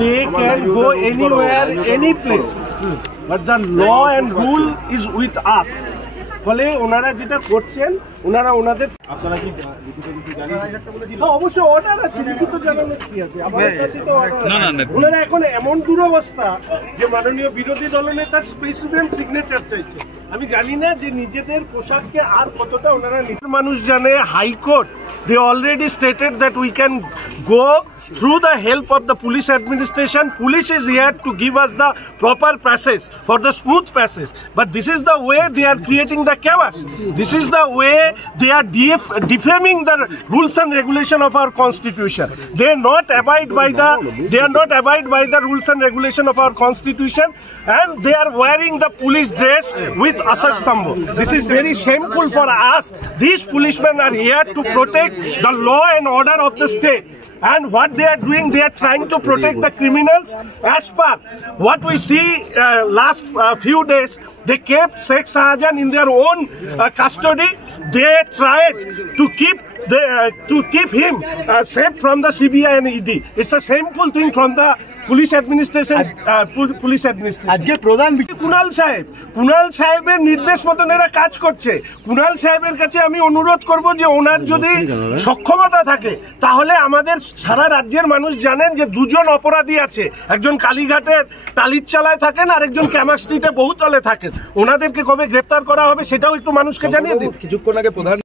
They can go anywhere, any place. But the law and rule is with us. ফলে ওনারা যেটা করছেন, ওনারা ওনাদের আপনারা কি অবশ্যই অর্ডার আছে, লিখিত জানানোর কি আছে আমাদের কাছে তো ওনারা এখন এমন দুরবস্থা যে মাননীয় বিরোধী দলনেতার স্পেসিফিক সিগনেচার চাইছে। আমি জানি না যে নিজেদের পোশাককে আর কতটা ওনারা নিজের মানুষ জানে। High court they already stated that we can go through the help of the police administration. Police is here to give us the proper passage, for the smooth passage. But this is the way they are creating the chaos. This is the way they are defaming the rules and regulation of our constitution. They are not abide by the rules and regulation of our constitution, and they are wearing the police dress with Ashok Stambho. This is very shameful for us. These policemen are here to protect the law and order of the state. And what they are doing, they are trying to protect the criminals. As per what we see last few days, they kept Sheikh Shahjahan in their own custody. They tried to keep him safe from the CBI and ED. It's a shameful thing from the police administration. আজকে প্রধান কুনাল সাহেবের নির্দেশ মতন এরা কাজ করছে। কুনাল সাহেবের কাছে আমি অনুরোধ করব যে ওনার যদি সক্ষমতা থাকে তাহলে আমাদের সারা রাজ্যের মানুষ জানেন যে দুজন অপরাধী আছে, একজন কালীঘাটের টালির চালায় থাকেন আর একজন ক্যামাক স্ট্রিটে বহুতলে থাকেন। ওনাদেরকে কবে গ্রেফতার করা হবে সেটাও একটু মানুষকে জানিয়ে দিন। কিছুক্ষণ আগে প্রধান